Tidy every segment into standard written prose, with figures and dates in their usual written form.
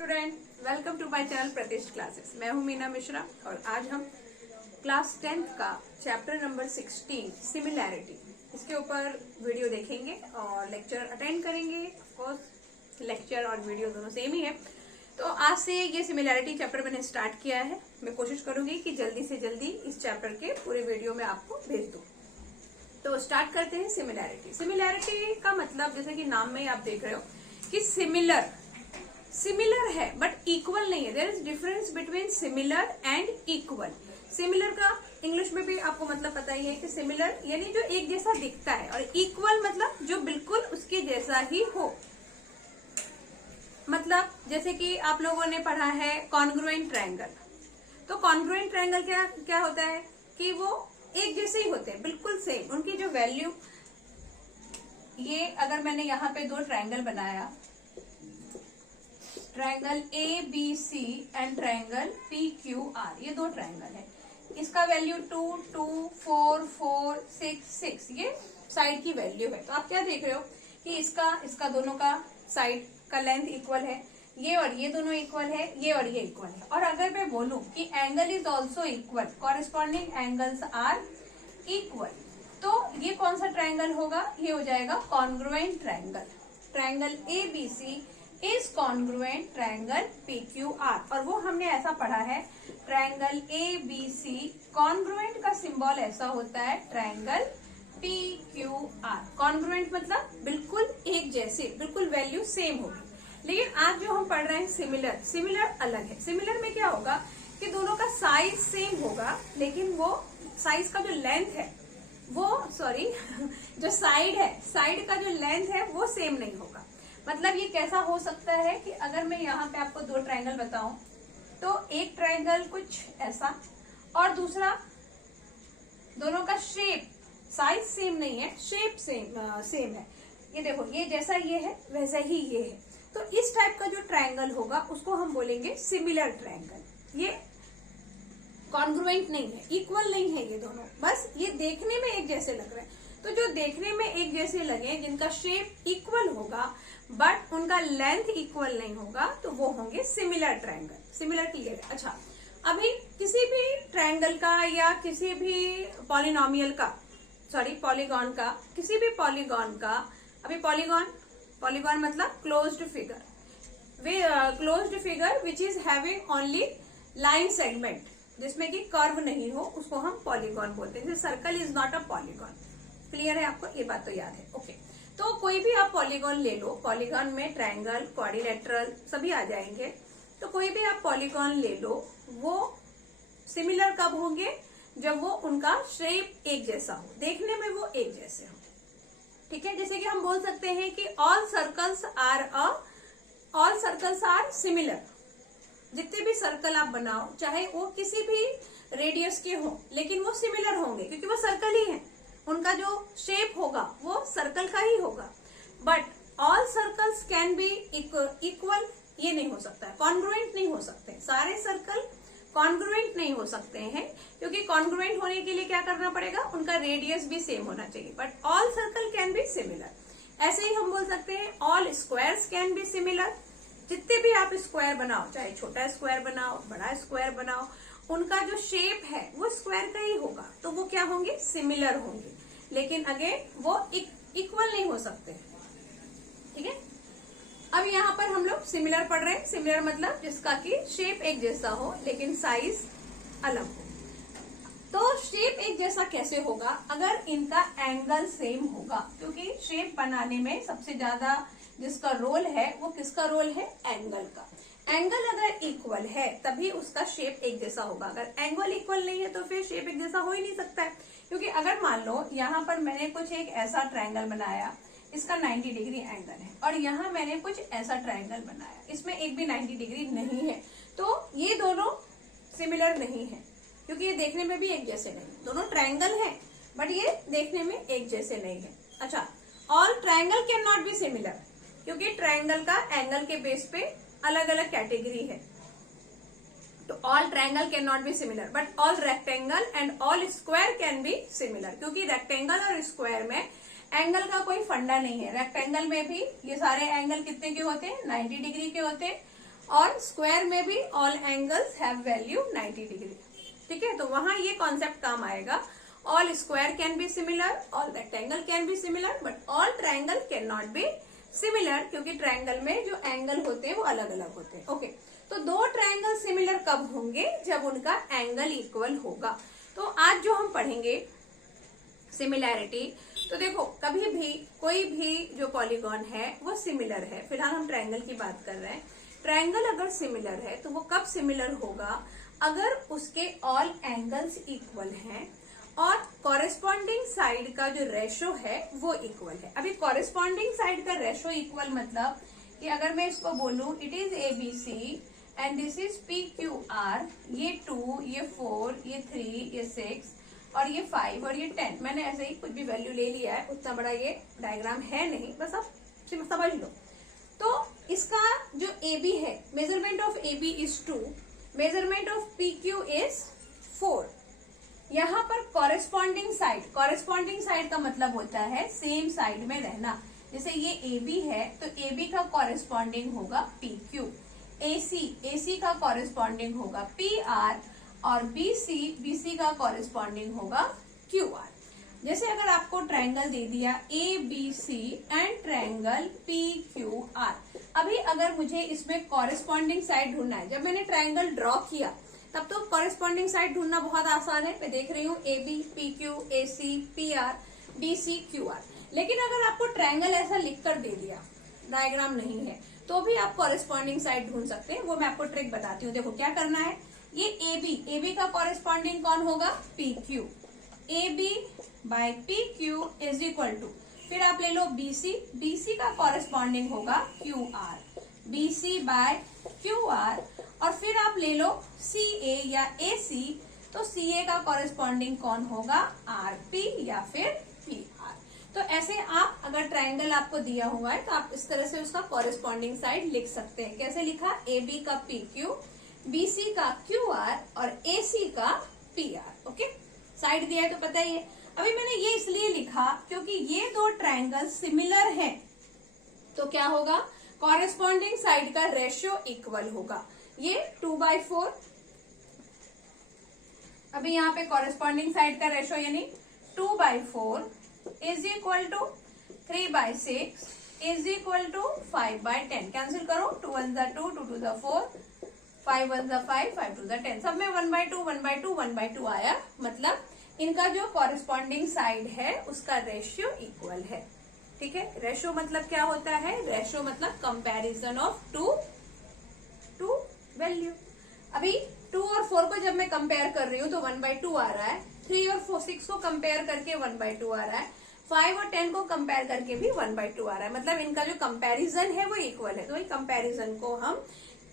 Student, welcome to my channel Pratishth classes. मैं हूं मीना मिश्रा और आज हम क्लास 10th का चैप्टर नंबर 16 सिमिलैरिटी, इसके ऊपर वीडियो देखेंगे और लेक्चर अटेंड करेंगे। ऑफ कोर्स लेक्चर और वीडियो दोनों सेम ही है। तो आज से ये सिमिलैरिटी चैप्टर मैंने स्टार्ट किया है। मैं कोशिश करूंगी कि जल्दी से जल्दी इस चैप्टर के पूरे वीडियो में आपको भेज दूं। तो स्टार्ट करते हैं सिमिलैरिटी। सिमिलैरिटी का मतलब जैसे कि नाम में आप देख रहे हो कि सिमिलर है बट इक्वल नहीं है। There is difference between similar and equal. Similar का इंग्लिश में भी आपको मतलब पता ही है कि सिमिलर यानी जो एक जैसा दिखता है, और इक्वल मतलब जो बिल्कुल उसके जैसा ही हो। मतलब जैसे कि आप लोगों ने पढ़ा है कॉन्ग्रुएंट ट्रायंगल। तो कॉन्ग्रुएंट ट्रायंगल क्या होता है कि वो एक जैसे ही होते हैं, बिल्कुल सेम। उनकी जो वैल्यू, ये अगर मैंने यहाँ पे दो ट्रायंगल बनाया, triangle A B C and triangle P Q R, ये दो ट्रायंगल है। इसका वैल्यू 2, 2, 4, 4, 6, 6 ये साइड की वैल्यू है। तो आप क्या देख रहे हो कि इसका दोनों का साइड का लेंथ इक्वल है, ये और ये दोनों इक्वल है, ये और ये इक्वल है। और अगर मैं बोलूं कि angle is also equal, corresponding angles are equal, तो ये कौन सा ट्रायंगल होगा? ये हो जाएगा congruent triangle. Triangle A B C is congruent triangle P Q R. और वो हमने ऐसा पढ़ा है, triangle A B C congruent का सिंबल ऐसा होता है triangle P Q R. Congruent मतलब बिल्कुल एक जैसे, बिल्कुल वैल्यू सेम होगी। लेकिन आज जो हम पढ़ रहे हैं सिमिलर अलग है। सिमिलर में क्या होगा कि दोनों का साइज सेम होगा, लेकिन वो साइज का जो लेंथ है वो जो साइड का जो लेंथ है वो सेम नहीं होगा। मतलब ये कैसा हो सकता है कि अगर मैं यहाँ पे आपको दो ट्रायंगल बताऊं, तो एक ट्रायंगल कुछ ऐसा और दूसरा, दोनों का शेप, साइज सेम नहीं है, शेप सेम है। ये देखो, ये जैसा ये है वैसा ही ये है। तो इस टाइप का जो ट्रायंगल होगा उसको हम बोलेंगे सिमिलर ट्रायंगल। ये कॉन्ग्रुएंट नहीं है, इक्वल नहीं है ये दोनों, बस ये देखने में एक जैसे लग रहे हैं। तो जो देखने में एक जैसे लगे, जिनका शेप इक्वल होगा बट उनका लेंथ इक्वल नहीं होगा, तो वो होंगे सिमिलर ट्रायंगल। सिमिलर क्लियर है? अच्छा, अभी किसी भी ट्रायंगल का या किसी भी पॉलिनोमियल का, पॉलीगॉन का, किसी भी पॉलीगॉन का, अभी पॉलीगॉन मतलब closed figure which is having only line segment, जिसमें कि कर्व नहीं हो, उसको हम पॉलीगॉन बोलते हैं। जैसे circle is not a polygon. Clear है आपको? ये बात तो याद है। ओके, तो कोई भी आप पॉलीगॉन ले लो, पॉलीगॉन में ट्रायंगल, क्वाड्रिलेटरल सभी आ जाएंगे। तो कोई भी आप पॉलीगॉन ले लो, वो सिमिलर कब होंगे? जब वो उनका शेप एक जैसा हो, देखने में वो एक जैसे हो। ठीक है, जैसे कि हम बोल सकते हैं कि ऑल सर्कल्स आर सिमिलर। जितने भी सर्कल आप बनाओ, चाहे वो किसी भी रेडियस के हो, लेकिन वो सिमिलर होंगे क्योंकि वो सर्कल ही है। उनका जो शेप होगा वो सर्कल का ही होगा। But all circles can be equal, ये नहीं हो सकता है। कॉन्ग्रुएंट नहीं हो सकते, सारे सर्कल कॉन्ग्रुएंट नहीं हो सकते हैं, क्योंकि कॉन्ग्रुएंट होने के लिए क्या करना पड़ेगा? उनका रेडियस भी सेम होना चाहिए। But all circle can be similar. ऐसे ही हम बोल सकते हैं all squares can be similar. जितने भी आप स्क्वायर बनाओ, चाहे छोटा स्क्वायर बनाओ, बड़ा स्क्वायर बनाओ, उनका जो शेप है वो स्क्वायर का ही होगा, तो वो क्या होंगे? सिमिलर होंगे। लेकिन अगेन वो इक्वल नहीं हो सकते। ठीक है, अब यहाँ पर हम लोग सिमिलर पढ़ रहे हैं। सिमिलर मतलब जिसका कि शेप एक जैसा हो लेकिन साइज अलग हो। तो शेप एक जैसा कैसे होगा? अगर इनका एंगल सेम होगा, क्योंकि शेप बनाने में सबसे ज्यादा जिसका रोल है वो किसका रोल है? एंगल का। एंगल अगर इक्वल है तभी उसका शेप एक जैसा होगा। अगर एंगल इक्वल नहीं है तो फिर शेप एक जैसा हो ही नहीं सकता है। क्योंकि अगर मान लो यहाँ पर मैंने कुछ एक ऐसा ट्रायंगल बनाया, इसका 90 डिग्री एंगल है, और यहाँ मैंने कुछ ऐसा ट्रायंगल बनाया, इसमें एक भी 90 डिग्री नहीं है, तो ये दोनों सिमिलर नहीं है, क्योंकि ये देखने में भी एक जैसे नहीं। दोनों ट्रायंगल हैं बट ये देखने में एक जैसे नहीं है। अच्छा, all triangle can not be similar, क्योंकि ट्रायंगल का एंगल के बेस पे अलग अलग कैटेगरी है। तो all triangle can not be similar, but all rectangle and all square can be similar, क्योंकि रेक्टेंगल और स्क्वायर में एंगल का कोई फंडा नहीं है। रेक्टेंगल में भी ये सारे एंगल कितने के होते हैं? 90 डिग्री के होते हैं, और स्क्वायर में भी all angles have value 90 degree. ठीक है, तो वहां ये कॉन्सेप्ट काम आएगा। All square can be similar, all rectangle can be similar, but all triangle can not be similar, क्योंकि ट्रायंगल में जो एंगल होते हैं वो अलग अलग होते हैं। ओके, तो दो ट्रायंगल सिमिलर कब होंगे? जब उनका एंगल इक्वल होगा। तो आज जो हम पढ़ेंगे सिमिलैरिटी, तो देखो कभी भी कोई भी जो पॉलीगॉन है वो सिमिलर है। फिलहाल हम ट्रायंगल की बात कर रहे हैं। ट्रायंगल अगर सिमिलर है तो वो कब सिमिलर होगा? अगर उसके ऑल एंगल्स इक्वल हैं और कॉरेस्पॉन्डिंग साइड का जो रेशो है वो इक्वल है। अभी कॉरेस्पॉन्डिंग साइड का रेशो इक्वल मतलब कि अगर मैं इसको बोलूं it is ABC and this is PQR, ये 2, ये 4, ये 3, ये 6 और ये 5 और ये 10, मैंने ऐसे ही कुछ भी वैल्यू ले लिया है, उतना बड़ा ये डायग्राम है नहीं, बस आप समझ लो। तो इसका जो AB है, measurement of AB is 2, measurement of PQ is 4। यहाँ पर कॉरेस्पॉन्डिंग साइड का मतलब होता है सेम साइड में रहना। जैसे ये AB है तो AB का कॉरेस्पॉन्डिंग होगा PQ, AC का कॉरेस्पॉन्डिंग होगा PR और BC का कॉरेस्पॉन्डिंग होगा QR। जैसे अगर आपको ट्रायंगल दे दिया ABC एंड ट्रायंगल PQR, अभी अगर मुझे इसमें कॉरेस्पॉन्डिंग साइड ढूंढना है, जब मैंने ट्रायंगल ड्रॉ किया तब तो कॉरेस्पॉन्डिंग साइड ढूंढना बहुत आसान है। मैं देख रही हूँ AB, PQ, AC, PR, BC, QR। लेकिन अगर आपको ट्रायंगल ऐसा लिख कर दे दिया, डायग्राम नहीं है, तो भी आप कॉरेस्पॉन्डिंग साइड ढूंढ सकते हैं। वो मैं आपको ट्रिक बताती हूँ। देखो क्या करना है, ये AB का कॉरेस्पॉन्डिंग कौन होगा? PQ। AB by PQ is equal to, फिर आप ले लो BC का कॉरेस्पॉन्डिंग होगा QR, BC बाय QR, और फिर आप ले लो CA या AC, तो CA का कॉरेस्पॉन्डिंग कौन होगा? RP या फिर PR। तो ऐसे आप अगर ट्रायंगल आपको दिया हुआ है तो आप इस तरह से उसका कॉरेस्पॉन्डिंग साइड लिख सकते हैं। कैसे लिखा? AB का PQ, BC का QR और AC का PR। ओके, साइड दिया है तो पता ही है। अभी मैंने ये इसलिए लिखा क्योंकि ये दो ट्रायंगल सिमिलर हैं, तो क्या होगा? कॉरेस्पॉन्डिंग साइड का रेशियो इक्वल होगा। ये 2/4, अभी यहाँ पे कॉरेस्पॉन्डिंग साइड का रेशियो यानी 2/4 is equal to 3/6 is equal to 5/10। Cancel करो, 2 1 2, 2 2 4, 5 1 5, 5 2 10, सब में 1/2 1/2 1/2 आया। मतलब इनका जो कॉरेस्पॉन्डिंग साइड है उसका रेशियो इक्वल है। ठीक है, रेशियो मतलब क्या होता है? रेशियो मतलब कंपैरिजन ऑफ टू वैल्यू। अभी 2 और 4 को जब मैं कंपेयर कर रही हूँ तो 1/2 आ रहा है, 3 और 6 को कंपेयर करके 1/2 आ रहा है, 5 और 10 को कंपेयर करके भी 1/2 आ रहा है। मतलब इनका जो कंपैरिजन है वो इक्वल है। तो वही कंपैरिजन को हम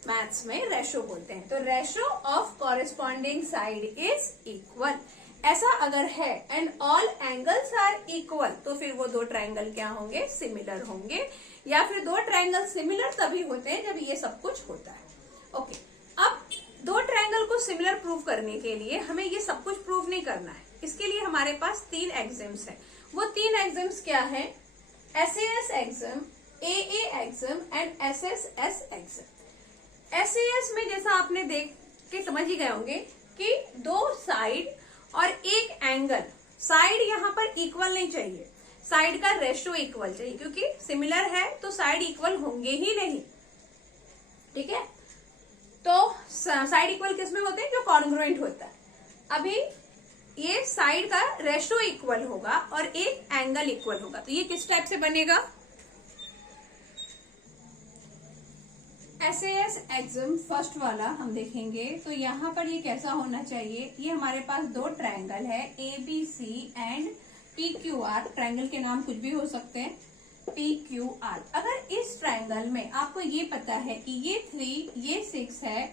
मैथ्स में रेशियो बोलते हैं। तो ratio of corresponding side is equal. ऐसा अगर है and all angles are equal, तो फिर वो दो ट्रायंगल क्या होंगे? सिमिलर होंगे। या फिर दो ट्रायंगल सिमिलर तभी होते हैं जब ये सब कुछ होता है। ओके, अब दो ट्रायंगल को सिमिलर प्रूव करने के लिए हमें ये सब कुछ प्रूव नहीं करना है। इसके लिए हमारे पास 3 एक्सिम्स हैं। वो 3 एक्सिम्स क्या है? SAS Exim, AA Exim and SSS Exim. SAS में जैसा आपने देख के समझ ही गए होंगे कि दो साइड और एक एंगल, साइड यहाँ पर इक्वल नहीं चाहिए, साइड का रेशियो इक्वल चाहिए, क्योंकि सिमिलर है तो साइड इक्वल होंगे ही नहीं। ठीक है, तो साइड इक्वल किसमें होते हैं? जो कॉन्ग्रुएंट होता है। अभी ये साइड का रेशियो इक्वल होगा और एक एंगल इक्वल होगा, तो ये किस टाइप से बनेगा? SAS एक्सिम फर्स्ट वाला हम देखेंगे तो यहाँ पर ये कैसा होना चाहिए? ये हमारे पास दो ट्रायंगल है ABC एंड PQR, ट्रायंगल के नाम कुछ भी हो सकते हैं, PQR। अगर इस ट्रायंगल में आपको ये पता है कि ये 3, ये 6 है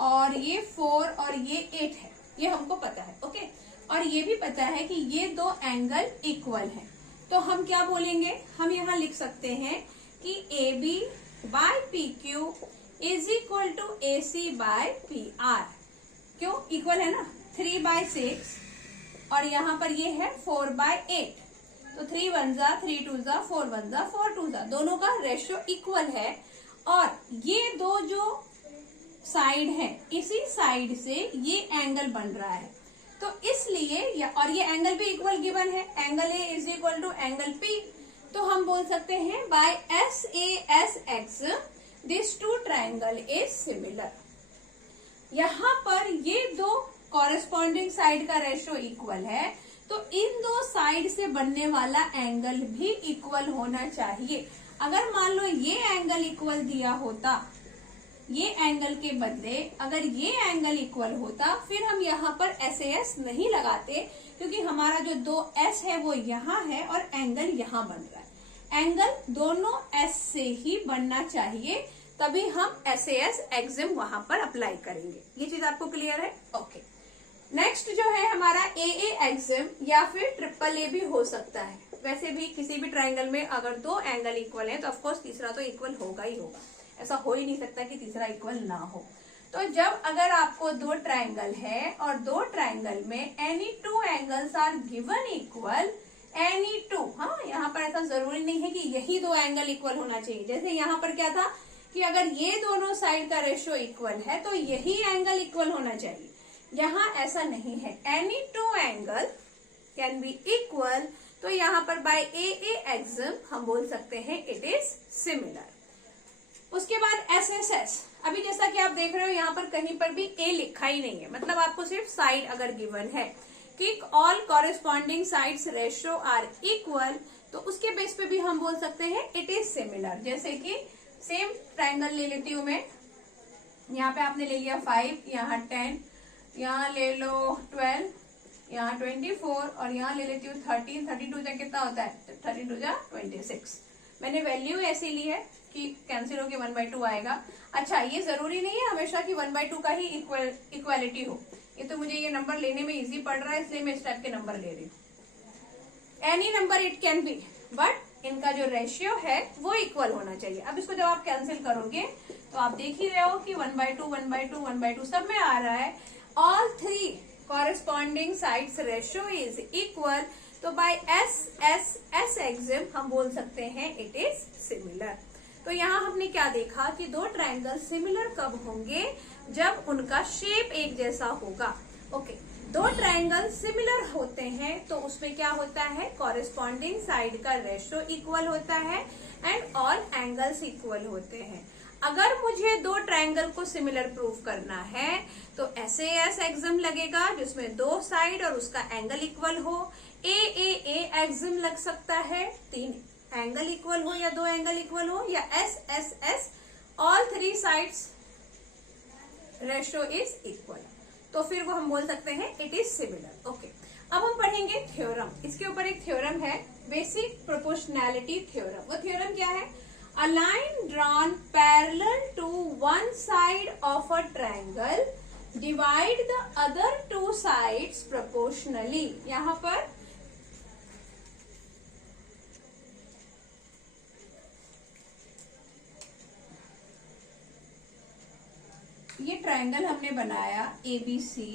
और ये 4 और ये 8 है, ये हमको पता है। ओके, और ये भी पता है कि ये दो एंगल इक्वल हैं, तो हम क्या बोलेंगे? हम यहाँ लिख सकते हैं कि AB by PQ is equal to AC by PR। क्यों इक्वल है ना? 3/6 और यहाँ पर ये है 4/8, तो 3 1 3 2 4 1 4 2, दोनों का रेशियो इक्वल है। और ये दो जो साइड है, इसी साइड से ये एंगल बन रहा है, तो इसलिए और ये एंगल भी इक्वल गिवन है, angle A is equal to angle P, तो हम बोल सकते हैं by S A S x this two triangle is similar. यहाँ पर ये दो कॉरेस्पॉन्डिंग साइड का रेशियो इक्वल है, तो इन दो साइड से बनने वाला एंगल भी इक्वल होना चाहिए। अगर मान लो ये एंगल इक्वल दिया होता, ये एंगल के बदले अगर ये एंगल इक्वल होता, फिर हम यहाँ पर एस एस नहीं लगाते, क्योंकि हमारा जो दो एस है वो यहाँ है और एंगल यहाँ बन रहा है। एंगल दोनों एस से ही बनना चाहिए, तभी हम एस एस एक्सिम वहां पर अप्लाई करेंगे। ये चीज आपको क्लियर है? ओके। नेक्स्ट जो है हमारा ए एक्सिम या फिर ट्रिपल ए भी हो सकता है। वैसे भी किसी भी ट्राइंगल में अगर दो एंगल इक्वल है तो ऑफकोर्स तीसरा तो इक्वल होगा ही होगा, ऐसा हो ही नहीं सकता कि तीसरा इक्वल ना हो। तो जब अगर आपको दो ट्राइंगल है और दो ट्राइंगल में any two angles are given equal, any two, हाँ यहाँ पर ऐसा जरूरी नहीं है कि यही दो एंगल इक्वल होना चाहिए। जैसे यहाँ पर क्या था कि अगर ये दोनों साइड का रेशियो इक्वल है तो यही एंगल इक्वल होना चाहिए, यहाँ ऐसा नहीं है। Any two angle can be equal, तो यहाँ पर बाय ए एक्सिम हम बोल सकते हैं इट इज सिमिलर। उसके बाद एस एस एस, अभी जैसा कि आप देख रहे हो यहाँ पर कहीं पर भी ए लिखा ही नहीं है, मतलब आपको सिर्फ साइड अगर गिवन है कि all corresponding sides ratio are equal, तो उसके बेस पे भी हम बोल सकते हैं इट इज सिमिलर। जैसे कि सेम ट्राइंगल ले लेती हूँ मैं, यहाँ पे आपने ले लिया 5, यहाँ 10, यहाँ ले लो 12, यहाँ 24 और यहाँ ले लेती हूँ 13। 32 जा कितना होता है? 32 जा 26। मैंने वैल्यू ऐसी ली है कि कैंसिल होके 1/2 आएगा। अच्छा, ये जरूरी नहीं है हमेशा कि 1/2 का ही इक्वालिटी हो, ये तो मुझे ये नंबर लेने में इजी पड़ रहा है इसलिए मैं इस टाइप के नंबर ले रही हूँ। Any number it can be, but इनका जो रेशियो है वो इक्वल होना चाहिए। अब इसको जब आप कैंसिल करोगे तो आप देख ही रहे हो कि 1/2 1/2 1/2 सब में आ रहा है। All three corresponding sides ratio is equal, तो by S S S axiom हम बोल सकते हैं इट इज सिमिलर। तो यहाँ हमने क्या देखा कि दो ट्राइंगल सिमिलर कब होंगे? जब उनका शेप एक जैसा होगा। ओके, दो ट्राइंगल सिमिलर होते हैं तो उसमें क्या होता है? कॉरेस्पॉन्डिंग साइड का रेशियो इक्वल होता है एंड ऑल एंगल्स इक्वल होते हैं। अगर मुझे दो ट्राइंगल को सिमिलर प्रूव करना है तो एस एक्सिम लगेगा जिसमें दो साइड और उसका एंगल इक्वल हो। ए एक्सिम लग सकता है, तीन एंगल इक्वल हो या दो एंगल इक्वल हो, या S S S all three sides ratio is equal, तो फिर वो हम बोल सकते हैं इट इज सिमिलर। ओके, अब हम पढ़ेंगे थ्योरम। इसके ऊपर एक थ्योरम है, बेसिक प्रोपोर्शनैलिटी थ्योरम। वो थ्योरम क्या है? A line drawn parallel to one side of a triangle divide the other two sides proportionally। यहाँ पर ये ट्राइंगल हमने बनाया ABC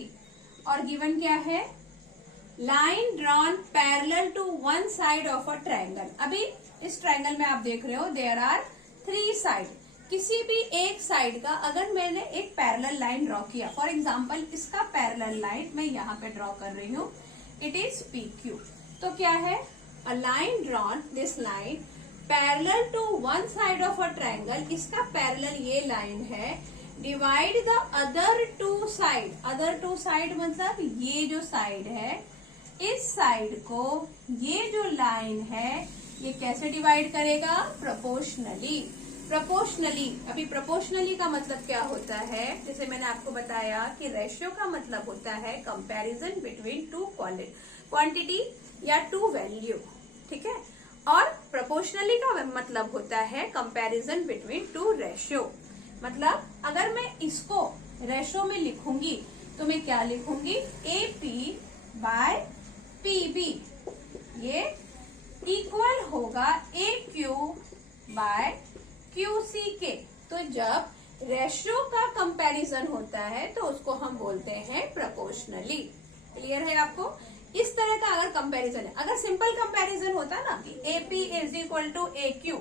और गिवन क्या है? Line drawn parallel to one side of a triangle. अभी इस ट्राइंगल में आप देख रहे हो देयर आर 3 साइड। किसी भी एक साइड का अगर मैंने एक पैरेलल लाइन ड्रॉ किया, फॉर एग्जांपल इसका पैरेलल लाइन मैं यहाँ पे ड्रॉ कर रही हूँ, इट इज PQ। तो क्या है? A line drawn, this line parallel to one side of a triangle, इसका पैरेलल ये लाइन है, divide the other two side. Other two side मतलब ये जो साइड है, इस साइड को ये जो लाइन है ये कैसे डिवाइड करेगा? प्रोपोर्शनली। प्रोपोर्शनली, अभी प्रोपोर्शनली का मतलब क्या होता है? जैसे मैंने आपको बताया कि रेशियो का मतलब होता है कंपैरिजन बिटवीन टू क्वांटिटी या टू वैल्यू, ठीक है। और प्रोपोर्शनली का मतलब होता है कंपैरिजन बिटवीन टू रेशियो। मतलब अगर मैं इसको रेशियो में लिखूंगी तो मैं क्या लिखूंगी? AP बाय PB, ये इक्वल होगा AQ बाय QC के। तो जब रेशियो का कंपैरिजन होता है तो उसको हम बोलते हैं प्रोपोर्शनली। क्लियर है आपको? इस तरह का अगर कंपैरिजन है, अगर सिंपल कंपैरिजन होता ना कि AP is equal to AQ,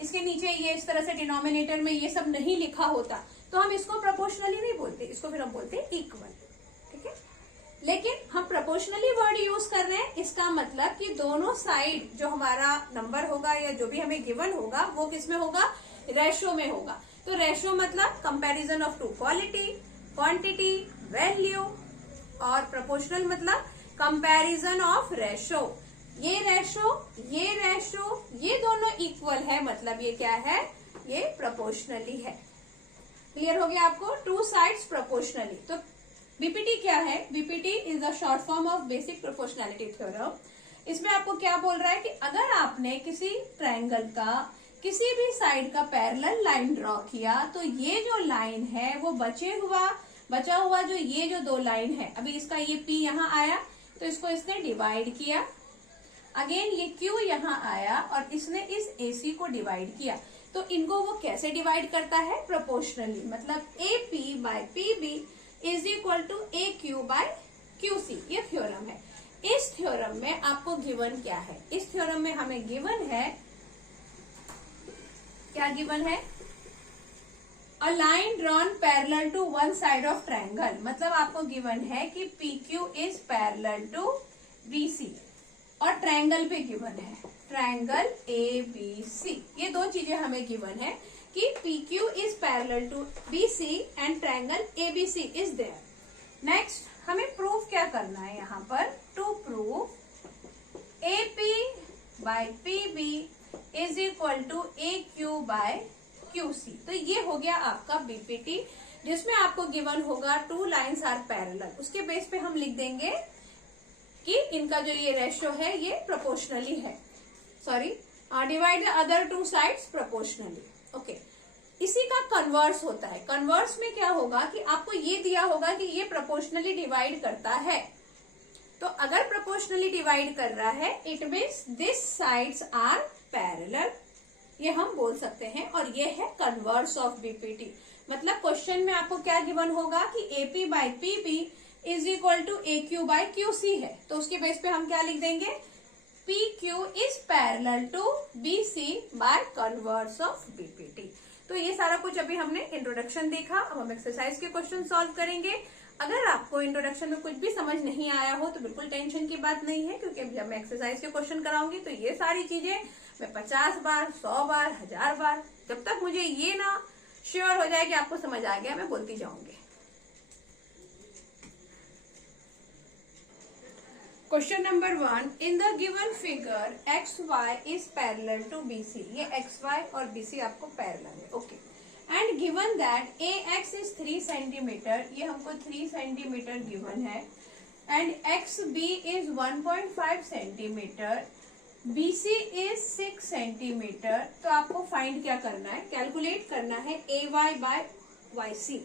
इसके नीचे ये इस तरह से डिनोमिनेटर में ये सब नहीं लिखा होता, तो हम इसको प्रोपोर्शनली नहीं बोलते, इसको फिर हम बोलते हैं इक्वल। ठीक है, लेकिन हम प्रोपोर्शनली वर्ड यूज कर रहे हैं, इसका मतलब कि दोनों साइड जो हमारा नंबर होगा या जो भी हमें गिवन होगा वो किस में होगा, रेशो में होगा। तो रेशो मतलब comparison of two quality, quantity, value, और प्रोपोर्शनल मतलब कंपैरिजन ऑफ रेशो। ये रेशो, ये रेशो, ये दोनों इक्वल है, मतलब ये क्या है, ये प्रोपोर्शनली है। क्लियर हो गया आपको, टू साइड्स प्रोपोर्शनली। तो बीपीटी क्या है, BPT is the short form of basic proportionality theorem. इसमें आपको क्या बोल रहा है कि अगर आपने किसी ट्रायंगल का किसी भी साइड का पैरेलल लाइन ड्रॉ किया तो ये जो लाइन है वो बचा हुआ जो ये जो दो लाइन है, अभी इसका ये P यहाँ आया तो इसको इसने डिवाइड किया, अगेन ये Q यहाँ आया और इसने इस AC को डिवाइड किया। तो इनको वो कैसे डिवाइड करता है, प्रोपोर्शनली, मतलब AP by PB is equal to AQ by QC। ये थ्योरम है। इस थ्योरम में आपको गिवन क्या है, इस थ्योरम में हमें गिवन है, क्या गिवन है, a line drawn parallel to one side of triangle. मतलब आपको गिवन है कि PQ is parallel to BC, और ट्रायंगल पे गिवन है ट्रायंगल ABC। ये दो चीजें हमें गिवन है कि PQ is parallel to BC and triangle ABC is there. Next हमें प्रूफ क्या करना है यहाँ पर, to prove AP by PB is equal to AQ by QC। तो ये हो गया आपका बीपीटी, जिसमें आपको गिवन होगा टू लाइंस आर पैरेलल। उसके बेस पे हम लिख देंगे कि इनका जो ये रेशियो है ये प्रोपोर्शनली है, sorry, divide the other two sides proportionally. Okay, इसी का कन्वर्स होता है। कन्वर्स में क्या होगा कि आपको ये दिया होगा कि ये प्रोपोर्शनली डिवाइड करता है, तो अगर प्रोपोर्शनली डिवाइड कर रहा है it means this sides are parallel, ये हम बोल सकते हैं। और ये है कन्वर्स ऑफ बीपीटी, मतलब क्वेश्चन में आपको क्या गिवन होगा कि AP by PB is equal to AQ by QC है, तो उसके बेस पे हम क्या लिख देंगे, PQ is parallel to BC by converse of BPT. तो ये सारा कुछ अभी हमने इंट्रोडक्शन देखा, अब हम एक्सरसाइज के क्वेश्चन सॉल्व करेंगे। अगर आपको इंट्रोडक्शन में कुछ भी समझ नहीं आया हो तो बिल्कुल टेंशन की बात नहीं है, क्योंकि जब मैं एक्सरसाइज के क्वेश्चन कराऊंगी तो ये सारी चीजें मैं 50 बार, 100 बार, 1000 बार, जब तक मुझे ये ना श्योर हो जाए कि आपको समझ आ गया, मैं बोलती जाऊंगी। Question number 1, in the given figure XY is parallel to BC। ये XY और BC आपको पैरेलल है, okay. And given that AX is 3 centimetre, ये हमको 3 सेंटीमीटर गिवन है, and XB is 1.5 centimetre, BC is 6 centimetre. तो आपको फाइंड क्या करना है, कैलकुलेट करना है AY by YC,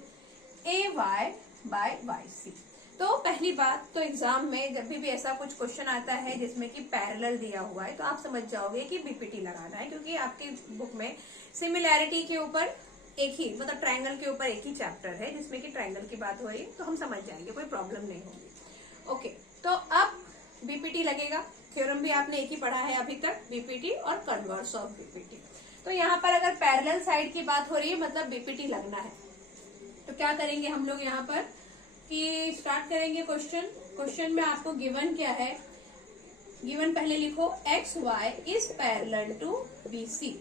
AY by YC। तो पहली बात तो एग्जाम में जब भी ऐसा कुछ क्वेश्चन आता है जिसमें कि पैरेलल दिया हुआ है तो आप समझ जाओगे कि बीपीटी लगाना है, क्योंकि आपकी बुक में सिमिलैरिटी के ऊपर एक ही, मतलब ट्रायंगल के ऊपर एक ही चैप्टर है जिसमें कि ट्रायंगल की बात हो रही है, तो हम समझ जाएंगे, कोई प्रॉब्लम नहीं होगी। ओके, तो अब बीपीटी लगेगा। थ्योरम भी आपने एक ही पढ़ा है अभी तक, बीपीटी और कन्वर्स ऑफ बीपीटी। तो यहाँ पर अगर पैरेलल साइड की बात हो रही है मतलब बीपीटी लगना है, तो क्या करेंगे हम लोग यहाँ पर कि स्टार्ट करेंगे क्वेश्चन में आपको गिवन क्या है, गिवन पहले लिखो XY is parallel to BC।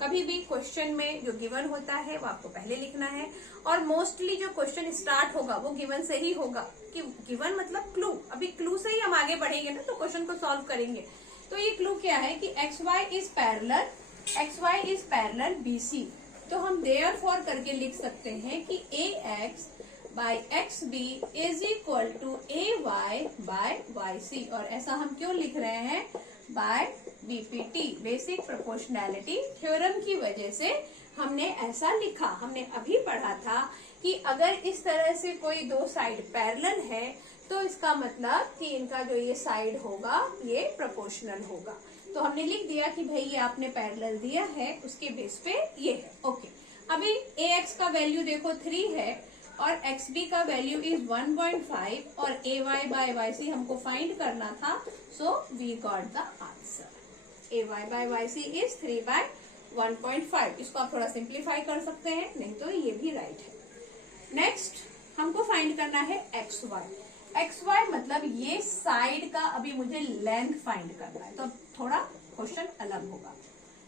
कभी भी क्वेश्चन में जो गिवन होता है वो आपको पहले लिखना है, और मोस्टली जो क्वेश्चन स्टार्ट होगा वो गिवन से ही होगा, कि गिवन मतलब क्लू, अभी क्लू से ही हम आगे बढ़ेंगे ना तो क्वेश्चन को सॉल्व करेंगे। तो ये क्लू क्या है कि XY इज पैरेलल BC। तो हम देयरफॉर करके लिख सकते हैं कि AX by XB is equal to AY by YC। और ऐसा हम क्यों लिख रहे हैं, by BPT, basic proportionality theorem की वजह से हमने ऐसा लिखा। हमने अभी पढ़ा था कि अगर इस तरह से कोई दो साइड पैरेलल है तो इसका मतलब कि इनका जो ये साइड होगा ये प्रोपोर्शनल होगा। तो हमने लिख दिया कि भाई ये आपने पैरेलल दिया है, उसके बेस पे ये है, ओके। अभी AX का वैल्यू देखो 3 है और XB का वैल्यू इज 1.5 और AY बाय YC हमको फाइंड करना था, so we got the answer. AY by YC is 3/5। 1.5। इसको आप थोड़ा सिंप्लीफाई कर सकते हैं, नहीं तो ये भी राइट है। नेक्स्ट हमको फाइंड करना है एक्स वाई। एक्स वाई मतलब ये साइड का अभी मुझे लेंथ फाइंड करना है, तो थोड़ा क्वेश्चन अलग होगा।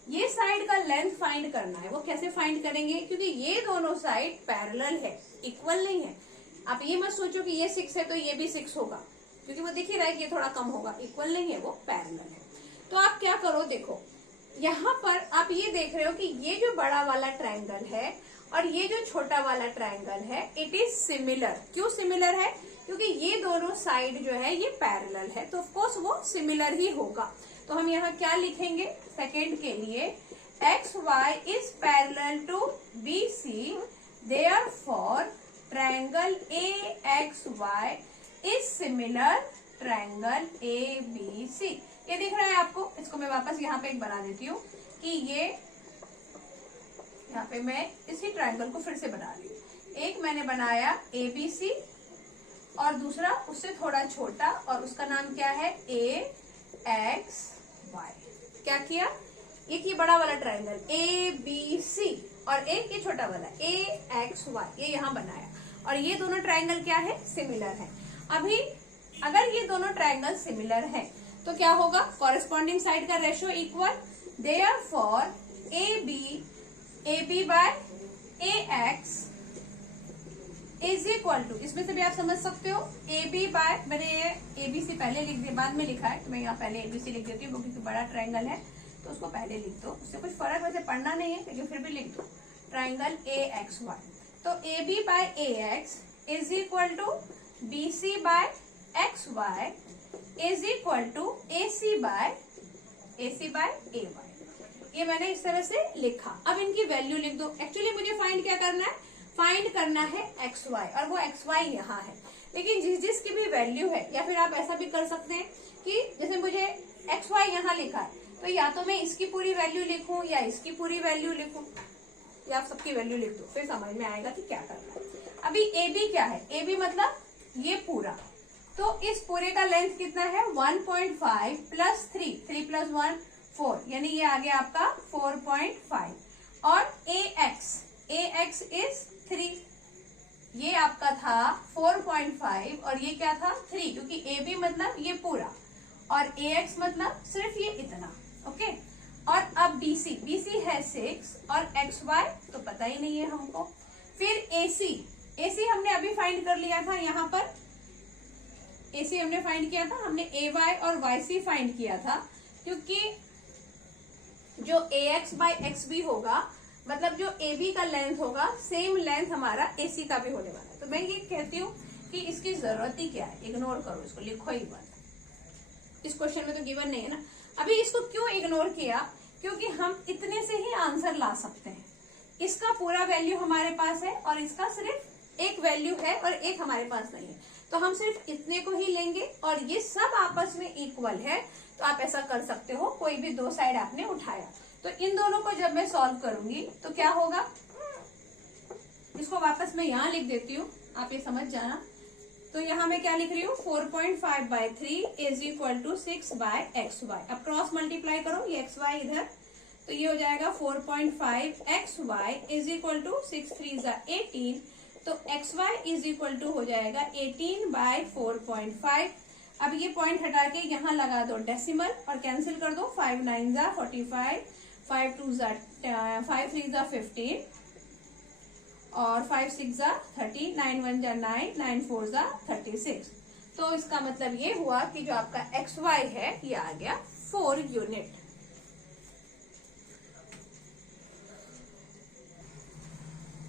ये साइड का लेंथ फाइंड करना है, वो कैसे फाइंड करेंगे, क्योंकि ये दोनों साइड पैरेलल है, इक्वल नहीं है। आप ये मत सोचो कि ये 6 है तो ये भी 6 होगा, क्योंकि वो दिख ही रहा है कि ये थोड़ा कम होगा, इक्वल नहीं है, वो पैरेलल है। तो आप क्या करो, देखो यहाँ पर आप ये देख रहे हो कि ये जो बड़ा वाला ट्रायंगल है और ये जो छोटा वाला ट्रायंगल है, इट इज सिमिलर। क्यों सिमिलर है, क्योंकि ये दोनों साइड जो है ये पैरेलल है, तो ऑफकोर्स वो सिमिलर ही होगा। तो हम यहाँ क्या लिखेंगे सेकेंड के लिए, X Y is parallel to B C, therefore triangle A X Y is similar triangle A B C. ये दिख रहा है आपको, इसको मैं वापस यहाँ पे एक बना देती हूँ कि ये यहाँ पे मैं इसी ट्रायंगल को फिर से बना रही हूँ। एक मैंने बनाया ए बी सी और दूसरा उससे थोड़ा छोटा, और उसका नाम क्या है, ए एक्स वाई। क्या किया, एक ये बड़ा वाला ट्रायंगल ए बी सी और एक ये छोटा वाला ए एक्स वाई, ये यहाँ बनाया, और ये दोनों ट्रायंगल क्या है, सिमिलर है। अभी अगर ये दोनों ट्रायंगल सिमिलर है तो क्या होगा, कॉरेस्पॉन्डिंग साइड का ratio equal, therefore A B by A X is equal to, इसमें से भी आप समझ सकते हो, ए बी बाय, मैंने ये ए बी सी पहले लिख दिया, बाद में लिखा है, तो मैं यहाँ पहले ए बी सी लिख देती हूँ, क्योंकि बड़ा ट्रायंगल है तो उसको पहले लिख दो, उससे कुछ फर्क वैसे पड़ना नहीं है, लेकिन फिर भी लिख दो, ट्रायंगल ए एक्स वाई। तो A B by A X is equal to B C by X Y is equal to A C by A Y. ये मैंने इस तरह से लिखा। अब इनकी वैल्यू लिख दो। एक्चुअली मुझे फाइंड क्या करना है, फाइंड करना है एक्स वाई, और वो एक्स वाई यहाँ है, लेकिन जिस जिसकी भी वैल्यू है, या फिर आप ऐसा भी कर सकते हैं कि जैसे मुझे एक्स वाई यहाँ लिखा है, तो या तो मैं इसकी पूरी वैल्यू लिखूं या इसकी पूरी वैल्यू लिखूं, या आप सबकी वैल्यू लिख दो, फिर समझ में आएगा कि क्या करना है। अभी ए बी क्या है, ए बी मतलब ये पूरा, तो इस पूरे का लेंथ कितना है, 1.5 प्लस 3 प्लस 1 4, यानी ये आ गया आपका 4.5। और ए एक्स इज 3, ये आपका था 4.5 और ये क्या था 3, क्योंकि ए बी मतलब ये पूरा और ए एक्स मतलब सिर्फ ये इतना, ओके। और अब बी सी है 6 और एक्स वाई तो पता ही नहीं है हमको। फिर ए सी हमने अभी फाइंड कर लिया था, यहाँ पर ए सी हमने फाइंड किया था, हमने ए वाई और वाई सी फाइंड किया था, क्योंकि जो ए एक्स बाई एक्स बी होगा, मतलब जो ए बी का लेंथ होगा, सेम लेंथ हमारा ए सी का भी होने वाला है। तो मैं ये कहती हूँ कि इसकी जरूरत ही क्या है, इग्नोर करो इसको, लिखो ही मत, इस क्वेश्चन में तो गिवन नहीं है ना। अभी इसको क्यों इग्नोर किया, क्योंकि हम इतने से ही आंसर ला सकते हैं। इसका पूरा वैल्यू हमारे पास है और इसका सिर्फ एक वैल्यू है और एक हमारे पास नहीं है, तो हम सिर्फ इतने को ही लेंगे, और ये सब आपस में इक्वल है। तो आप ऐसा कर सकते हो, कोई भी दो साइड आपने उठाया, तो इन दोनों को जब मैं सॉल्व करूंगी तो क्या होगा, इसको वापस मैं यहाँ लिख देती हूँ, आप ये समझ जाना। तो यहाँ मैं क्या लिख रही हूँ, 4.5 by 3 is equal to 6 by X Y. अब क्रॉस मल्टीप्लाई करो, ये एक्स वाई इधर, तो ये हो जाएगा 4.5 X Y is equal to 6 3 18, तो X Y is equal to हो जाएगा 18 बाय 4.5। अब ये पॉइंट हटा के यहाँ लगा दो डेसिमल और कैंसिल कर दो, 5 9 45, 5 2 5 3 15 और 5 6 30, 9 1 9, 9 4 36। तो इसका मतलब ये हुआ कि जो आपका एक्स वाई है ये आ गया 4 unit.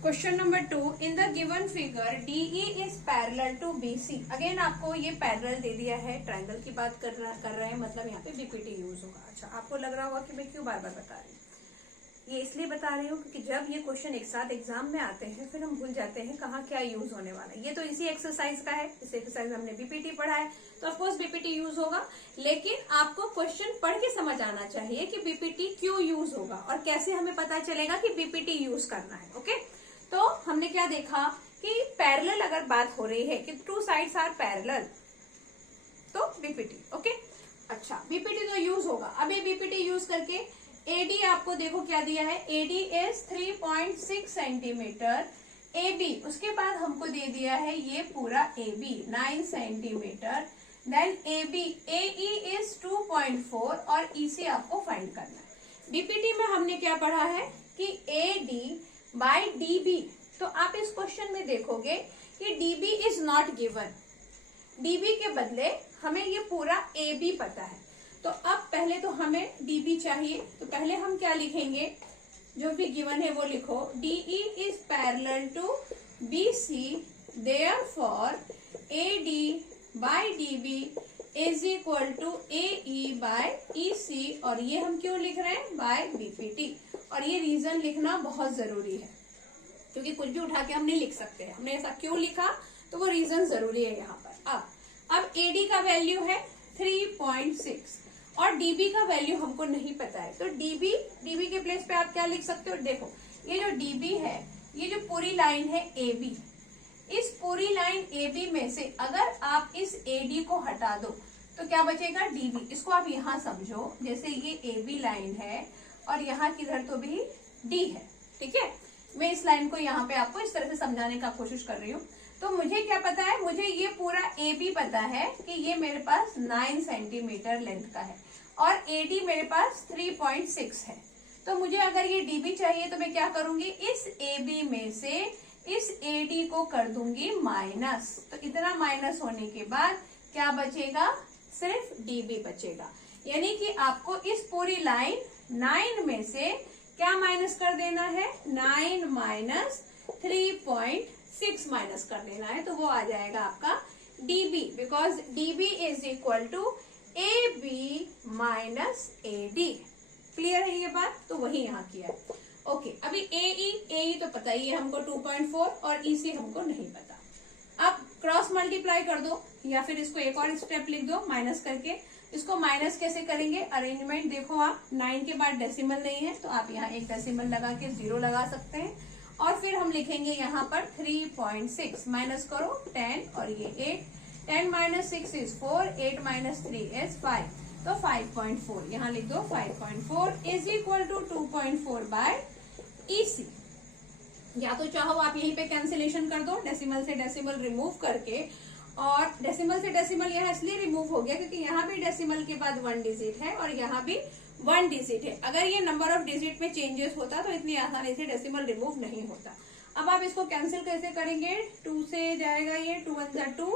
Question number 2, in the given figure DE is parallel to BC। Again आपको ये पैरेलल दे दिया है, ट्रायंगल की बात कर रहे हैं, मतलब यहाँ पे BPT यूज होगा। अच्छा, आपको लग रहा होगा कि मैं क्यों बार बार बता रही हूँ, ये इसलिए बता रही हूँ क्योंकि जब ये क्वेश्चन एक साथ एग्जाम में आते हैं फिर हम भूल जाते हैं कहाँ क्या यूज होने वाला है। ये तो इसी एक्सरसाइज का है, इस एक्सरसाइज में हमने BPT पढ़ा है, तो ऑफकोर्स BPT यूज होगा, लेकिन आपको क्वेश्चन पढ़ के समझ आना चाहिए कि BPT क्यों यूज होगा और कैसे हमें पता चलेगा कि BPT यूज करना है। ओके, तो हमने क्या देखा कि पैरेलल अगर बात हो रही है कि टू साइड्स आर पैरेलल, तो BPT। ओके, अच्छा, BPT तो यूज होगा। अब ये BPT यूज करके एडी आपको देखो क्या दिया है, एडी इज 3.6 सेंटीमीटर, एबी उसके बाद हमको दे दिया है ये पूरा एबी 9 सेंटीमीटर, देन एबी एई इज 2.4 और ईसी आपको फाइंड करना है। बीपीटी में हमने क्या पढ़ा है कि एडी बाय डीबी, तो आप इस क्वेश्चन में देखोगे कि dB is not given, dB के बदले हमें ये पूरा एबी पता है। तो अब पहले तो हमें डीबी चाहिए, तो पहले हम क्या लिखेंगे, जो भी गिवन है वो लिखो, DE is parallel to BC, therefore AD by DB is equal to AE by EC, और ये हम क्यों लिख रहे हैं, बाय बीपीटी। और ये रीजन लिखना बहुत जरूरी है, क्योंकि कुछ भी उठा के हम नहीं लिख सकते हैं, हमने ऐसा क्यों लिखा तो वो रीजन जरूरी है यहाँ पर। अब एडी का वैल्यू है 3.6 और डीबी का वैल्यू हमको नहीं पता है, तो डीबी के प्लेस पे आप क्या लिख सकते हो, देखो ये जो डीबी है, ये जो पूरी लाइन है एबी, इस पूरी लाइन एबी में से अगर आप इस एडी को हटा दो तो क्या बचेगा, डीबी। इसको आप यहाँ समझो, जैसे ये एबी लाइन है और यहाँ किधर तो भी डी है, ठीक है। मैं इस लाइन को यहाँ पे आपको इस तरह से समझाने का कोशिश कर रही हूँ। तो मुझे क्या पता है, मुझे ये पूरा एबी पता है कि ये मेरे पास 9 सेंटीमीटर लेंथ का है और एडी मेरे पास 3.6 है। तो मुझे अगर ये डीबी चाहिए तो मैं क्या करूंगी, इस एबी में से इस एडी को कर दूंगी माइनस, तो इतना माइनस होने के बाद क्या बचेगा, सिर्फ डीबी बचेगा। यानी कि आपको इस पूरी लाइन 9 में से क्या माइनस कर देना है, 9 माइनस 3.6 माइनस कर देना है, तो वो आ जाएगा आपका DB, because DB is equal to A B minus A D. Clear है ये बात, तो वही यहाँ किया है। ओके, अभी एई तो पता ही है हमको 2.4 और ईसी हमको नहीं पता। अब क्रॉस मल्टीप्लाई कर दो या फिर इसको एक और स्टेप लिख दो माइनस करके। इसको माइनस कैसे करेंगे, अरेंजमेंट देखो आप, 9 के बाद डेसिमल नहीं है तो आप यहाँ एक डेसिमल लगा के 0 लगा सकते हैं और फिर हम लिखेंगे यहाँ पर 3.6, माइनस करो 10 और ये 8, 10 माइनस 6 इज 4, 8 माइनस 3 इज 5, तो 5.4 यहाँ लिख दो, 5.4 is equal to 2.4 by EC. या तो चाहो आप यहीं पे कैंसिलेशन कर दो, डेसिमल से डेसिमल रिमूव करके, और डेसिमल से डेसिमल यहाँ इसलिए रिमूव हो गया क्योंकि यहाँ भी डेसिमल के बाद 1 डिजिट है और यहाँ भी 1 डिजिट है। अगर ये नंबर ऑफ डिजिट में चेंजेस होता तो इतनी आसानी से डेसिमल रिमूव नहीं होता। अब आप इसको कैंसिल कैसे करेंगे, 2 से जाएगा ये, 2 1 जा 2,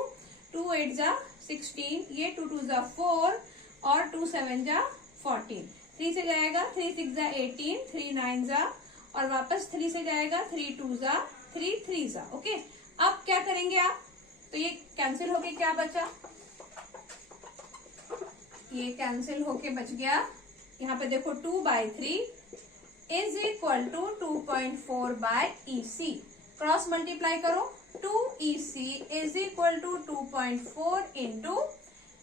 2 8 जा 16, ये 2 2 जा 4 और 2 7 जा 14, 3 से जाएगा 3 6 जा 18, 3 9 जा और वापस 3 से जाएगा 3 2 जा 3 3 जा। ओके, अब क्या करेंगे आप, तो ये कैंसिल होके क्या बचा, ये कैंसिल होके बच गया, यहाँ पे देखो 2/3 is equal to 2.4 by EC. Cross multiply करो, 2EC is equal to 2.4 into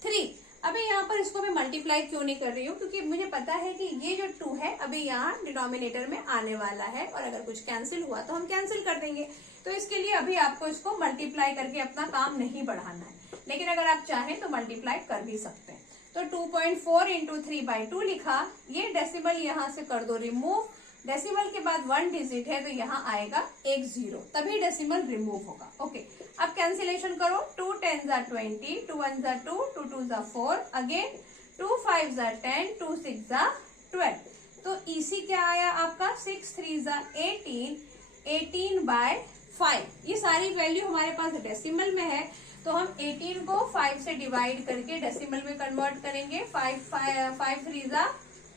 3। अभी यहाँ पर इसको मैं मल्टीप्लाई क्यों नहीं कर रही हूँ, क्योंकि मुझे पता है कि ये जो 2 है अभी यहाँ डिनोमिनेटर में आने वाला है और अगर कुछ कैंसिल हुआ तो हम कैंसिल कर देंगे। तो इसके लिए अभी आपको इसको मल्टीप्लाई करके अपना काम नहीं बढ़ाना है, लेकिन अगर आप चाहें तो मल्टीप्लाई कर भी सकते हैं। तो 2.4 इंटू 3/2 लिखा, ये डेसिमल यहाँ से कर दो रिमूव, डेसिमल के बाद 1 डिजिट है तो यहाँ आएगा एक 0, तभी डेसिमल रिमूव होगा। ओके, अब कैंसिलेशन करो, 2 10 जा 20, 2 1 जा 2, 2 2 जा 4, अगेन 2 5 जा 10, 2 6 जा 12। तो ईसी क्या आया आपका, 6 3 जा 18, 18/5। ये सारी वैल्यू हमारे पास डेसिमल में है, तो हम 18 को 5 से डिवाइड करके डेसिमल में कन्वर्ट करेंगे। 5 3 जा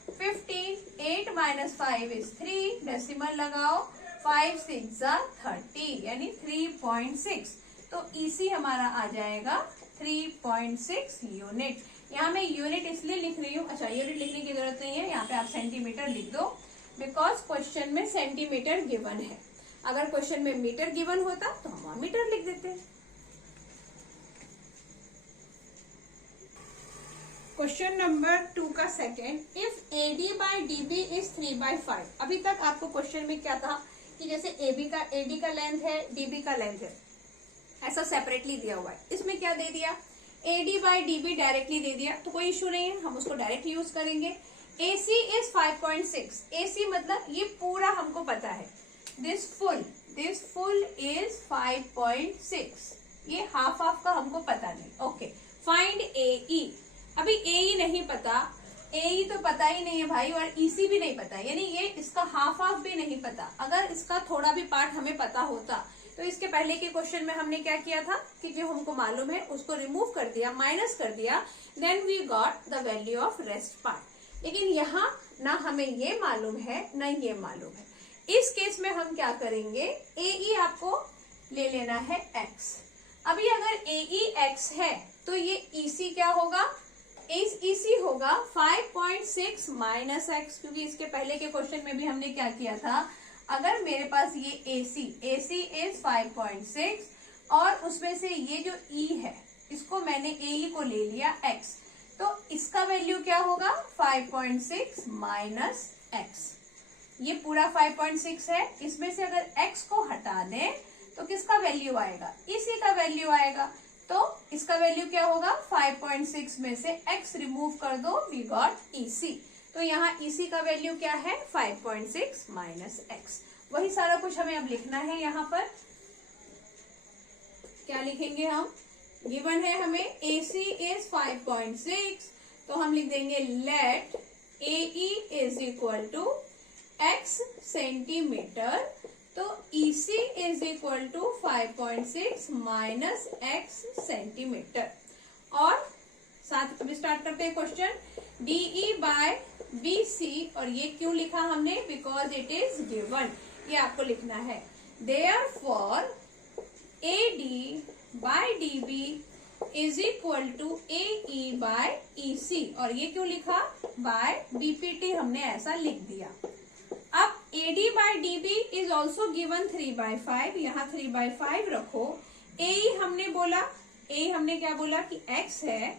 15, 8 माइनस 5 इज 3, डेसिमल लगाओ, 5 6 जा 30 यानी 3.6। तो ईसी हमारा आ जाएगा 3.6 यूनिट। यहाँ मैं यूनिट इसलिए लिख रही हूँ, अच्छा यूनिट लिखने की जरूरत नहीं है, यहाँ पे आप सेंटीमीटर लिख दो, बिकॉज क्वेश्चन में सेंटीमीटर गिवन है। अगर क्वेश्चन में मीटर गिवन होता तो हम वहां मीटर लिख देते। क्वेश्चन नंबर 2 का second, if AD by DB is 3/5। अभी तक आपको क्वेश्चन में क्या था कि जैसे एडी का लेंथ है, डीबी का लेंथ है, ऐसा सेपरेटली दिया हुआ है। इसमें क्या दे दिया, एडी बाय डीबी डायरेक्टली दे दिया, तो कोई इश्यू नहीं है, हम उसको डायरेक्ट यूज करेंगे। AC is 5.6. AC मतलब ये पूरा हमको पता है. This full is 5.6. ये हाफ का हमको पता नहीं. Okay, find AE. अभी AE नहीं पता, AE तो पता ही नहीं है भाई, और EC भी नहीं पता, यानी ये इसका हाफ भी नहीं पता. अगर इसका थोड़ा भी पार्ट हमें पता होता तो इसके पहले के क्वेश्चन में हमने क्या किया था कि जो हमको मालूम है उसको रिमूव कर दिया, माइनस कर दिया, then we got the value of rest part. लेकिन यहाँ ना हमें ये मालूम है ना ये मालूम है. इस केस में हम क्या करेंगे, AE आपको ले लेना है x. अभी अगर AE x है तो ये EC क्या होगा, EC होगा 5.6 माइनस x, क्योंकि इसके पहले के क्वेश्चन में भी हमने क्या किया था, अगर मेरे पास ये AC इज 5.6 और उसमें से ये जो E है इसको मैंने AE को ले लिया x, तो इसका वैल्यू क्या होगा 5.6 माइनस x. ये पूरा 5.6 है, इसमें से अगर x को हटा दें तो किसका वैल्यू आएगा, इसी का वैल्यू आएगा. तो इसका वैल्यू क्या होगा, 5.6 में से x रिमूव कर दो, वी गॉट EC. तो यहाँ EC का वैल्यू क्या है 5.6 माइनस x. वही सारा कुछ हमें अब लिखना है. यहाँ पर क्या लिखेंगे हम, गिवन है हमें AC इज 5.6, तो हम लिख देंगे let AE is equal to x centimetre, तो EC is equal to 5.6 minus x centimetre. और साथ अब स्टार्ट करते हैं क्वेश्चन. DE बाय BC, और ये क्यों लिखा हमने, बिकॉज इट इज गिवन, ये आपको लिखना है. Therefore AD by DB is equal to AE by EC, और ये क्यों लिखा, बाय BPT हमने ऐसा लिख दिया. अब AD by DB is also given 3/5, यहाँ 3/5 रखो. AE हमने बोला, AE हमने क्या बोला कि x है,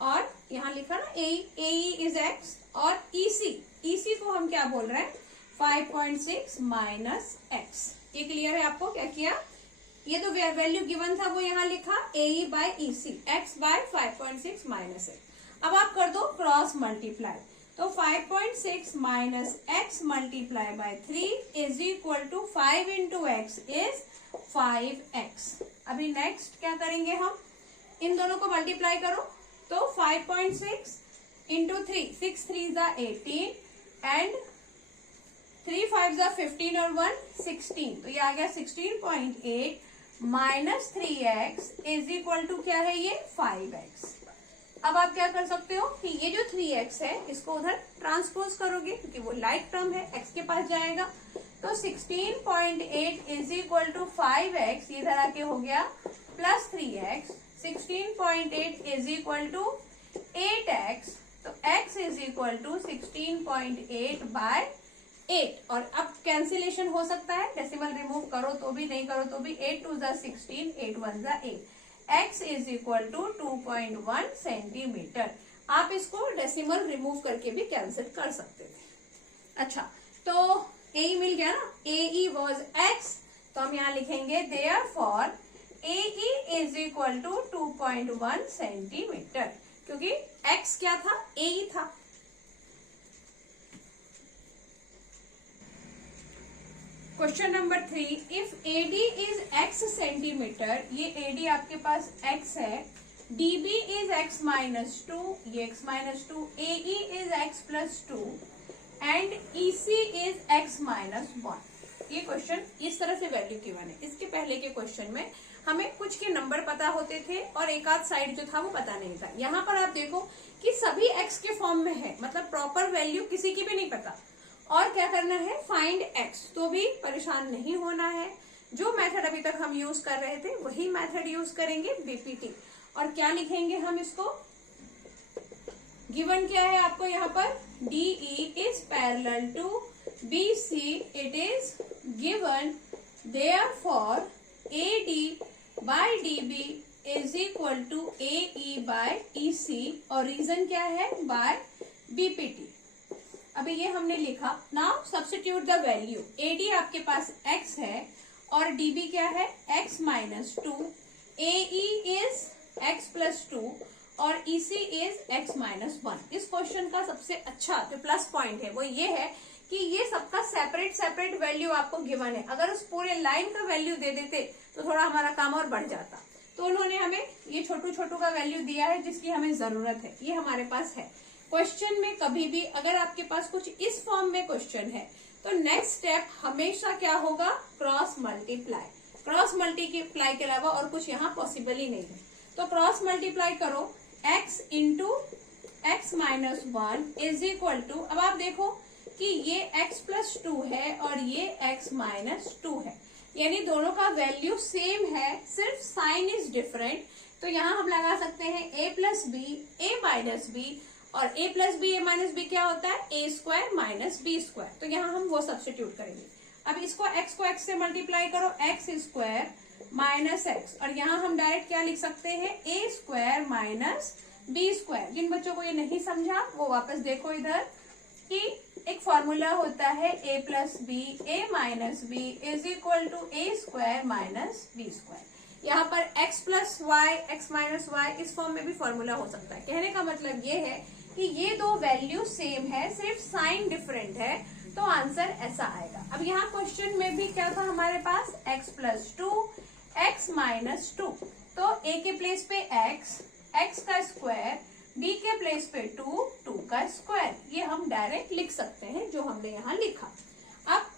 और यहाँ लिखा ना AE इज x, और EC को हम क्या बोल रहे हैं 5.6 माइनस x. ये क्लियर है आपको, क्या किया, ये तो वैल्यू गिवन था वो यहाँ लिखा AE by EC, x by 5.6 minus x. अब आप कर दो क्रॉस मल्टीप्लाई, तो 5.6 minus x multiply by 3 is equal to 5 into x is 5x. अभी नेक्स्ट क्या करेंगे हम, इन दोनों को मल्टीप्लाई करो, तो 5.6 इंटू 3, 6 3 जा 18 एंड 3 5 जा 15 और 1 16, तो ये आ गया 16.8 minus 3x is equal to क्या है ये 5x. अब आप क्या कर सकते हो कि ये जो 3x है इसको उधर ट्रांसपोज करोगे, क्योंकि वो लाइक टर्म है, x के पास जाएगा, तो 16.8 इज इक्वल टू 5x, ये इधर आके हो गया plus 3x. 16.8 is equal to 8x, तो x is equal to 16.8 by 8. और अब कैंसिलेशन हो सकता है, डेसिमल रिमूव करो तो भी, नहीं करो तो भी. 8 2 जा 16, 8 1 जा 8. x is equal to 2.1 centimetre. आप इसको डेसिमल रिमूव करके भी कैंसिल कर सकते थे. अच्छा, तो AE मिल गया ना, AE वॉज x, तो हम यहाँ लिखेंगे therefore AE is equal to 2.1 centimetre, क्योंकि x क्या था, AE था. Question number 3, if AD is x centimetre, ये AD आपके पास x है, DB इज x माइनस 2, ये x minus 2, AE is x plus 2 and EC is x minus 1. ये क्वेश्चन इस तरह से वैल्यू गिवन है. इसके पहले के क्वेश्चन में हमें कुछ के नंबर पता होते थे और एक आध साइड जो था वो पता नहीं था. यहाँ पर आप देखो कि सभी x के फॉर्म में है, मतलब प्रॉपर वैल्यू किसी की भी नहीं पता. और क्या करना है, फाइंड x, तो भी परेशान नहीं होना है. जो मेथड अभी तक हम यूज कर रहे थे वही मेथड यूज करेंगे, BPT. और क्या लिखेंगे हम इसको, गिवन क्या है आपको यहाँ पर, DE is parallel to BC, it is given, therefore AD by DB is equal to AE by EC, और रीजन क्या है, बाय BPT. अभी ये हमने लिखा. Now substitute the value. AD आपके पास x है और DB क्या है, x minus 2, AE is x plus 2, और EC इज x माइनस 1। इस क्वेश्चन का सबसे अच्छा जो प्लस पॉइंट है वो ये है कि ये सबका सेपरेट सेपरेट वैल्यू आपको गिवन है। अगर उस पूरे लाइन का वैल्यू दे देते तो थोड़ा हमारा काम और बढ़ जाता। तो उन्होंने हमें ये छोटू छोटू का वैल्यू दिया है जिसकी हमें जरूरत है, ये हमारे पास है। क्वेश्चन में कभी भी अगर आपके पास कुछ इस फॉर्म में क्वेश्चन है तो नेक्स्ट स्टेप हमेशा क्या होगा, क्रॉस मल्टीप्लाई। क्रॉस मल्टीप्लाई के अलावा और कुछ यहाँ पॉसिबल ही नहीं है। तो क्रॉस मल्टीप्लाई करो, x into X minus 1 is equal to, अब आप देखो कि ये x प्लस 2 है और ये x माइनस 2 है, यानी दोनों का वैल्यू सेम है, सिर्फ साइन इज डिफरेंट। तो यहाँ हम लगा सकते हैं a plus B A minus B, और a plus B A minus B क्या होता है, A square minus B square. तो यहाँ हम वो सब्स्टिट्यूट करेंगे। अब इसको x को x से मल्टीप्लाई करो, एक्स स्क्वायर माइनस एक्स, और यहाँ हम डायरेक्ट क्या लिख सकते हैं, ए स्क्वायर माइनस बी स्क्वायर। जिन बच्चों को ये नहीं समझा वो वापस देखो इधर कि एक फॉर्मूला होता है a plus B A minus B is equal to A square minus B square. यहाँ पर x plus Y X minus Y इस फॉर्म में भी फॉर्मूला हो सकता है। कहने का मतलब ये है कि ये दो वैल्यू सेम है, सिर्फ साइन डिफरेंट है, तो आंसर ऐसा आएगा। अब यहाँ क्वेश्चन में भी क्या था हमारे पास, x प्लस 2 एक्स माइनस 2, तो a के प्लेस पे x का स्क्वायर, b के प्लेस पे 2 का स्क्वायर, ये हम डायरेक्ट लिख सकते हैं जो हमने यहाँ लिखा। अब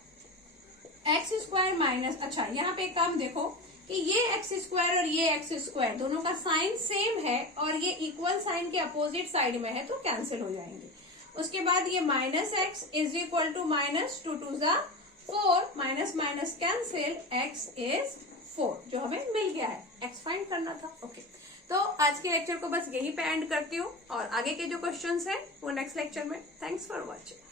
एक्स स्क्वायर माइनस, अच्छा यहाँ पे एक काम देखो कि ये एक्स स्क्वायर और ये एक्स स्क्वायर दोनों का साइन सेम है और ये इक्वल साइन के अपोजिट साइड में है, तो कैंसिल हो जाएंगे। उसके बाद ये minus X is equal to minus 2 2 जा 4, minus minus cancel, X is 4 जो हमें मिल गया है। एक्स फाइंड करना था। ओके, तो आज के लेक्चर को बस यहीं पे एंड करती हूँ और आगे के जो क्वेश्चंस हैं वो नेक्स्ट लेक्चर में। Thanks for watching.